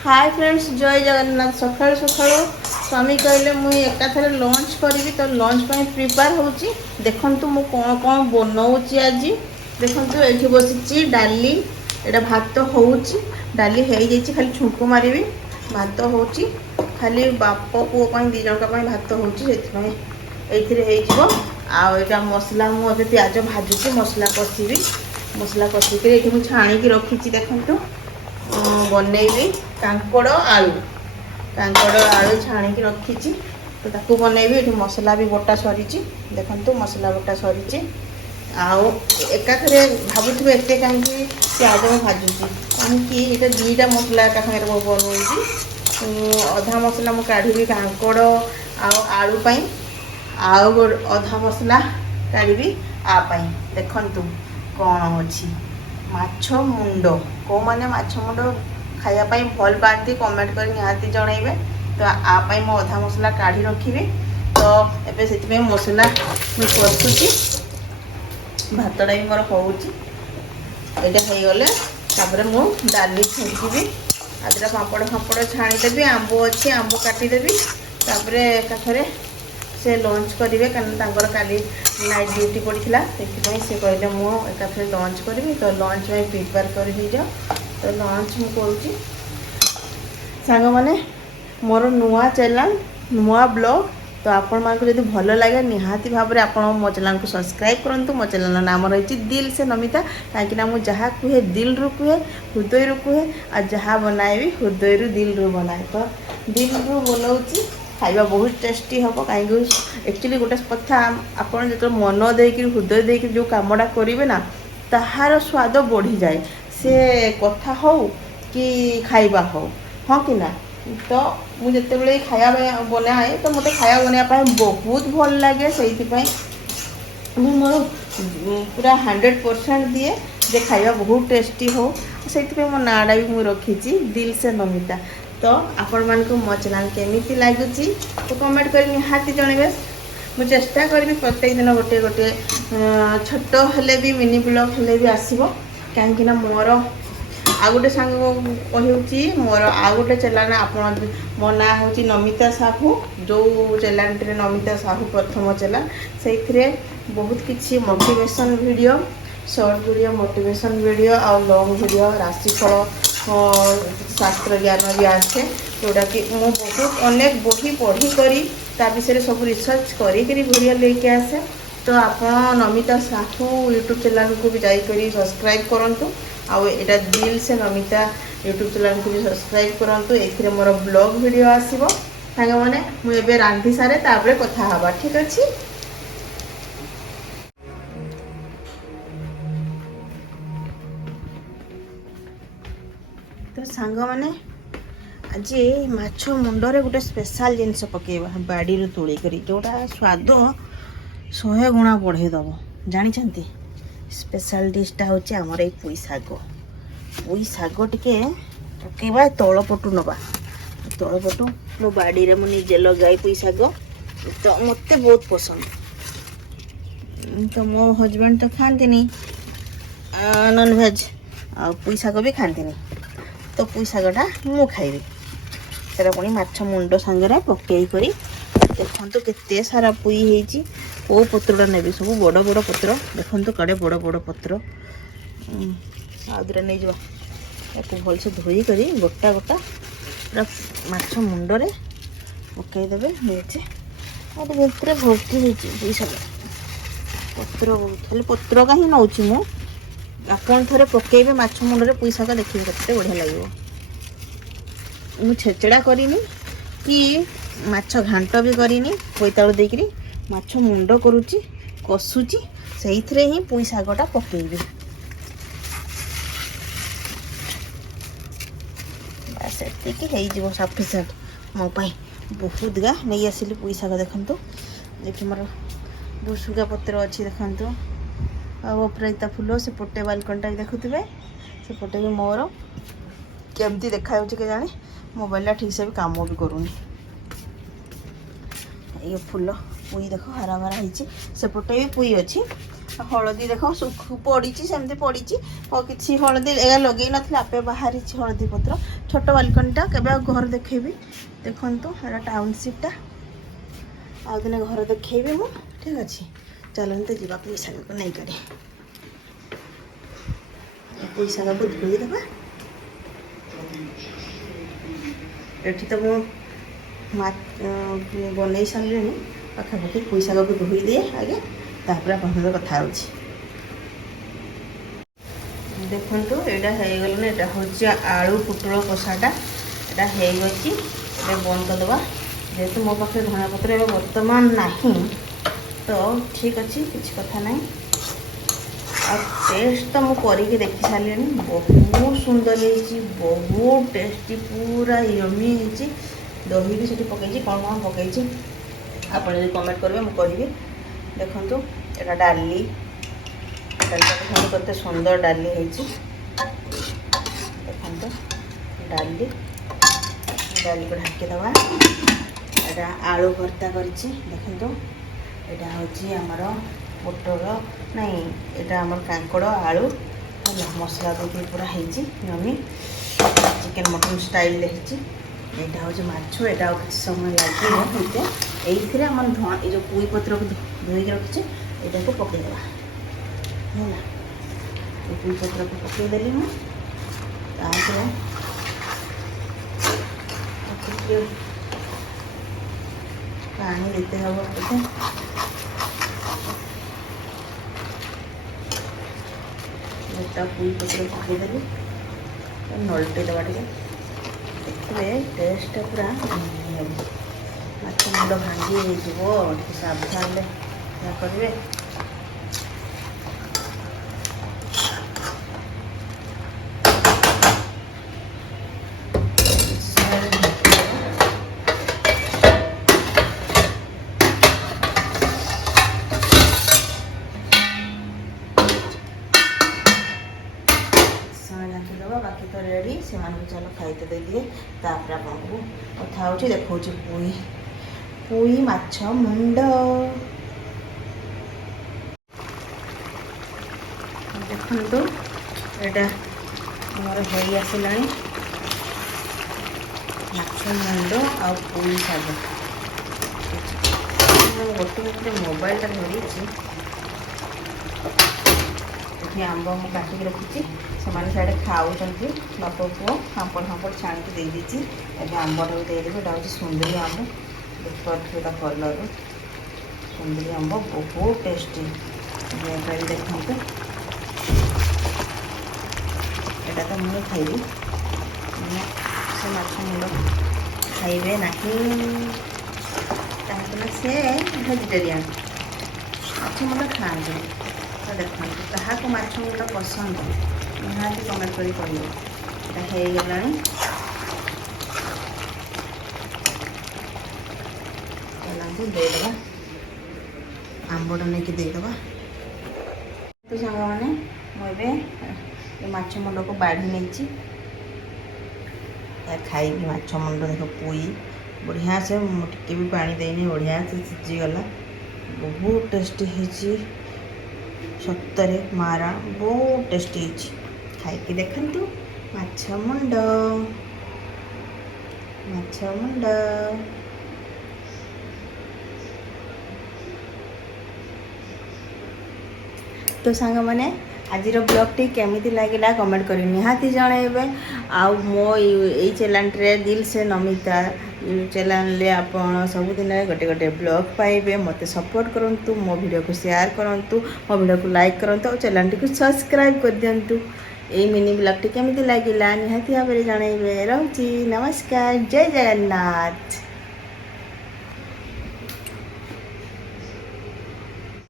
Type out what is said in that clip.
Hi friends, जय जगन्नाथ। सकाळु सकाळु स्वामी कहले मुझे एकाथरे लंच करी तो लंच पर प्रिपेयर होची। देखंतु मु कौन कौन बनाऊची आज। देखंतु एठी बसिची डाली, एटा भात होउची। डाली हे जाइची, खाली छुंको मारिबी। भात होउची, खाली बाप पुओ पई दी जणका पई भात होउची। सेति एथिरे हे जिवो। आ एटा मसला मु अबे प्याज भाजुची, मसला कसिबी। मसला कसिके एठी मु छाणी की रखिची। देखंतु बनैबी कांकड़ आलू, कांकड़ आलू छाणी की रखी तो ताकू बनैबी। ये मसला भी बटा सरी। देखो मसला बटा सरी। आउ एकाथरे भावुथे एत कहीं प्याज भाजुची कहीं ये दुईटा मसला एका सागर बनाऊँगी। अधा मसला मुझे काढ़ी कांकड़ आलू आउ अधा मसला काढ़ी आपाई। देखंतु कौन अच्छी माछ मुंड। को मैंने माछ मुंड खायापाई भल पाती कमेंट कर निहाती जनइबे। तो आपाई मो अधा मसला काढ़ी रखी। तो एबे से मसला कषुची। भातटा भी मोर होटा हो गले मु डाली छेंकी। आदरा पापड़ फापड़ छाणीदेवी। आंब अच्छी, आंब काटिदेवी। तापर एकाथरे से लंच करेंगे कारण काली नाइट ड्यूटी पड़ा से कहले मु एकाथरे लंच करी। तो लंच में प्रिपेयर कर जाओ। तो लंच मु करुँची। सांग माने मोर नुआ चैनल नुआ ब्लॉग। तो आपण मानक जदि भल लगे निहाती भाव में आपण मो चैनल को सब्सक्राइब करंतु। मो चैनल नाम रही दिल से नमिता। कहीं मुझे जहाँ कहे दिल रु कहे, हृदय रु कहे, और जहाँ बनाए भी हृदय रु दिल रु बनाए। तो दिल रु बनाऊँगी। खाइबा बहुत टेस्टी हम। कहीं एक्चुअली गोटे कथा आपड़ जो मन देकर हृदय देकर जो कमटा करेंगे ना ताहार स्वाद बढ़ी जाए। से कथा हो कि खाइबा हो, हाँ कि ना। तो मुझे जिते खाया बनाए तो मत खाया बनाया बहुत भल लगे। से मोर पूरा 100% दिए जे खाइबा बहुत टेस्टी हो। से मो नाड़ा भी मुझे रखी दिल से नमिता। तो आपण मानक मो चैनल केमिति लागुची तो कमेंट कर निहाती जनइबे। मु चेष्टा करी प्रत्येक दिन गोटे गोटे छोट हेले भी मिनी ब्लॉग हेले भी आसीबो। कहीं मोर आ गोटे सांग कहूँ मोर आ गोटे चैनल आप मो ना हूँ नमिता साहू। जो चैनल नमिता साहू प्रथम चैनल से बहुत किसी motivation video, short video, motivation video और लॉन्ग वीडियो, राशिफल शास्त्र ज्ञान भी आसे। जोटा कि मु बहुत अनेक बही पढ़ी करी ता विषय सब रिसर्च करी वीडियो लेके आसे। तो आप नमिता साहू यूट्यूब चैनल को भी जाकर सब्सक्राइब करूँ। आउ एटा दिल से नमिता यूट्यूब चैनल को भी सब्सक्राइब करूँ। ये मोर ब्लॉग वीडियो आसीबो। सांग माने मुझे रांधि सारे तापरे कथा हवा, ठीक अच्छे। तो सांग माने आज माछ मुंडरे गोटे स्पेशल जिनस पकेबा बाड़ी तोली करी जोटा स्वाद 100 गुणा बढ़े दब। जानी स्पेशल डिशटा हूँ आमर ये पुई शाग। पुई शाग टे पकेबा तल पटु नवा। तल पटु मो बाड़ी रे मुझे लगाई पुई शाग। तो मत बहुत पसंद। तो मो हजबैंड तो खाती नॉनवेज आ पुई शाग भी खाती। तो पुई शागटा मु खाइबी। सेटा पुणी माछ मुंड सांगे पकई करी। देखो केते सारा पुई होती। कौ पत्रटा नेबी सब बड़ बड़ पत्र। देखो कड़े बड़ बड़ पत्र। आदरा नहीं जावा भलसे धोई करी गोटा गोटा पूरा माछ मुंडरे पकईदे। नीचे और भितर भर्ती होती सब पत्र। खाली पत्र का ही नौ मु। आपन थे पकईबे माछ मुंडरे पुई शाग देखिए केते बढ़िया लगे। मु छेचड़ा करिनी कि माछ घांट भी करिनी। बोईतालु देकरी माछ मुंड करुची कषुची से ही पुई शागटा पकईबी। बस एतिक हो सफिसीयंट मो पाई। बहुत गा नहीं आसिली पुई शाग। देखो देखिए मोर बुसुगा पत्र अच्छी। देखो अपराजिता फुल से पोटे बालकनटा भी देखुवे। से पोटे भी मोर केमती देखा के जाने मोबाइल ठीक से भी काम भी करूनी। ये फुल पुई देखो हरा भरा होती। सेपटे भी पुई अच्छी। हलदी देख पड़ी सेमती पड़ी किसी हलदी एगा लगे ना आपे बाहरी हलदी पत्र छोट बालकनीटा केबे घर देखेबी देखंतु एटा टाउनशिपटा आ दिने घर देखेबी मु ठीक अच्छे चलते जीवा पैसा को नहीं करे पैसा को धोई देबा एठी तो मु बनई सारे पाखापाखि पैसा को धोई दिए आगे तापर आपन कथा होची देखंतु एटा हे गलन एटा होची आलू पुटल कषाटा एटा हे गची ए बंद कर देबा जेहेतु मो पाखे धनिया पत्र ए वर्तमान नाही तो ठीक अच्छे किसी कथा नहीं आ टेस्ट तो मुझे देखी सारे बहुत सुंदर है बहुत टेस्टी पूरा यमी है दही भी सीटी पकई कौन कौन पकई आप कमेंट करेंगे मुझे कहि देखो यहाँ डाली कते सुंदर डाली है देखो डाली डाली को ढाकीदवा यहाँ आलू भर्ता कर देखो यहाँ हूँ आमर पोटल नहीं यहाँ आम कांकड़ आलू मसला देके पूरा यमी चिकेन मटन स्टाइल यहाँ हूँ माछ यहाँ किसी समय लगे ये आम ये जो पुई पत्र को धोई रखी यहाँ को पकईदे है पुई पत्र को पकईदेली मुझे पानी देते हम बोधे पुई पत्र पकईदेली नलटे देवा देखिए टेस्ट पूरा माछ मुंड भांगी सावधान क्या करेंगे बाकी तो रेडी से चलो खाइते दे दिए तापर आपको कथा हो देखो पुई पुई माछ मुंड देखो एटा मोर हो आसला माछ मुंड आ पुई शाग गोटे गोटे मोबाइल धरी आंब मुझे काटिक रखी से साढ़े खाऊँ बाप पुओ पापड़ फापड़ छाणिकी दे दीची ए आंबटा भी देदेवी यहाँ हूँ सुंदरी आंब देखिए कलर सुंदरी आंब बहुत टेस्टी देखते यहाँ तो मुझे खाइबी से माछ मुंड खाइबे ना कहीं से भेजिटेरियन माछ मुंड खाते तो देखो क्या माछ मुंड पसंद निहाती कमेंट करी कहिए गला देदेबा आंबटा नहीं देदेबा तो सांग मैंने मुझे माछ मुंड को बाढ़ी नहीं खाइबी माछ मुंड देख पुई बढ़िया से टे भी पानी देनी बढ़िया से सीझीगला बहुत टेस्टी है सतरे मारा बहुत टेस्टी है खाई देखु माछ मुंड माछ मुंड तो सांग मैंने आज ब्लॉगटी केमी लगे कमेंट कर निहाती जनइबे आउ मो ये चैनल दिल से नमिता चैनल आप सबुदिन गोटे गोटे ब्लॉग पाइबे मत सपोर्ट करूँ मो वीडियो को शेयर करूँ मो वीडियो को लाइक करूँ और चैनल को सब्सक्राइब कर दिंतु ये मिनी ब्लॉगटी केमी लगे निहाती भाव में जनइबे रोची नमस्कार जय जगन्नाथ।